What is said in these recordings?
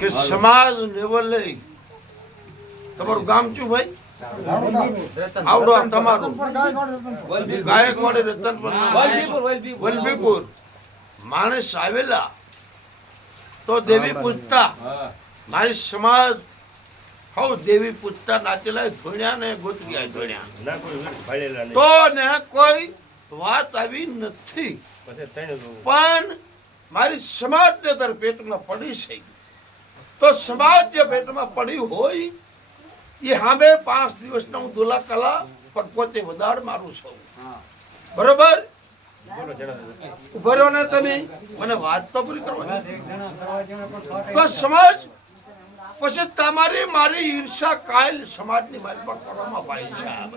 કે સમાજ લેવલે તમારું ગામ શું ભાઈ? આવડો તમારું ગાયકવાડી વલભીપુર માણસ આવેલા તો દેવી પૂજતા મારી સમાજ હવ દેવી પૂજતા નાચેલા ધોણ્યા ને ગોતરિયા ધોણ્યા તો ને કોઈ વાત આવી નથી. પણ મારી સમાજ ને તાર પેટમાં પડી છે તો સમાજ જે પેટમાં પડી હોય એ સામે 5 દિવસના હું દુલા કલા પણ પોતે વધારે મારું છું. બરોબર? ઉભો રહ્યો ને તમે, મને વાત તો પૂરી કરવાની. તો સમાજ પછી તમારી મારી ઈર્ષા કાયલ સમાજની મારી પર કરવામાં ભાઈ સાહેબ,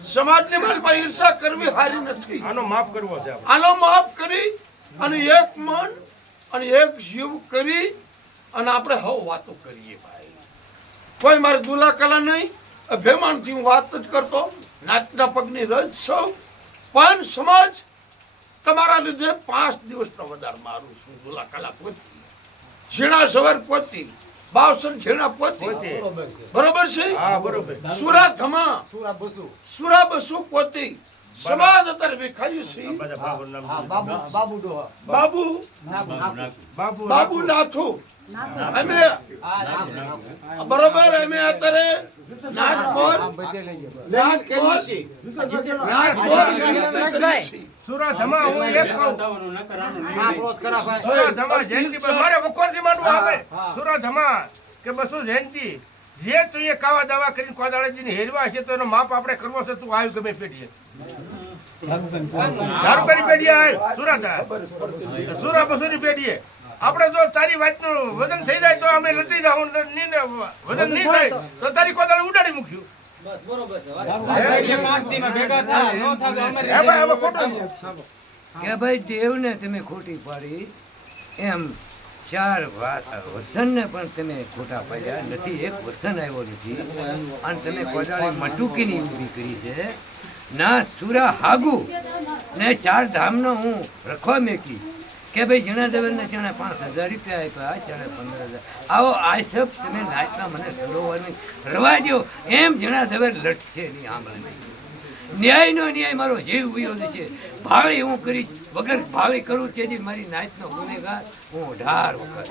સમાજની મારી પર ઈર્ષા કરવી સારી નથી. આનો માફ કરવો છે. આનો માફ કરી અને એક મન અને એક જીવ કરી અને આપણે હવ વાતો કરીએ ભાઈ. કોઈ મારે દુલા કલા નહીં, અભિમાનથી હું વાત જ કરતો, નાચના પગની રજ સૌ. પણ સમાજ તમારા લીધે 5 દિવસનો વધારે મારું છું. દુલા કલા પોતી, ઝીણા સવાર પોતી, બાવસન ઝીણા પોતી. બરોબર છે? સુરા ધમા, સુરા બસુ પોતી. સમાજ અત્યારે વિખાયું છે. બાબુ નાથુ અમે બરોબર. અમે અત્યારે જે તું એ કાવા દાવા કરીને કોદાળાજી હેરવા છે તો એનો માપ આપણે કરવો છે. તું આવ્યું ગમે પેઢીએ દારૂ કરી પેઢીએ સુરા બસુની પેઢીએ આપણે જો તારી વાતનું વજન થઈ જાય તો અમે નથી વજન નહીં થાય તો તારી કોદાળ ઉડાડી મૂક્યું. કે ભાઈ દેવને તમે ખોટી પાડી એમ 4 વસનને પણ તમે ખોટા પાડ્યા નથી. એક વસન આવ્યો નથી અને તમે કોદાળી મટુકીની ઊભી કરી છે ના સુરા હાગુ ને 4 ધામનો હું રખવા મેકી કે ભાઈ જણા દેવને ચણે 5000 રૂપિયા આપ્યા, ચણે 15000. આવો આ સબ તમે નાચના મને સરોવરની રવા દો એમ જણા દેવર લટશે નહીં. આંબળે ન્યાયનો ન્યાય મારો જીવ ઉયો છે. ભાવે હું કરીશ, વગર ભાવે કરું તેથી મારી નાચનો ગુનેગાર હું 18 વખત.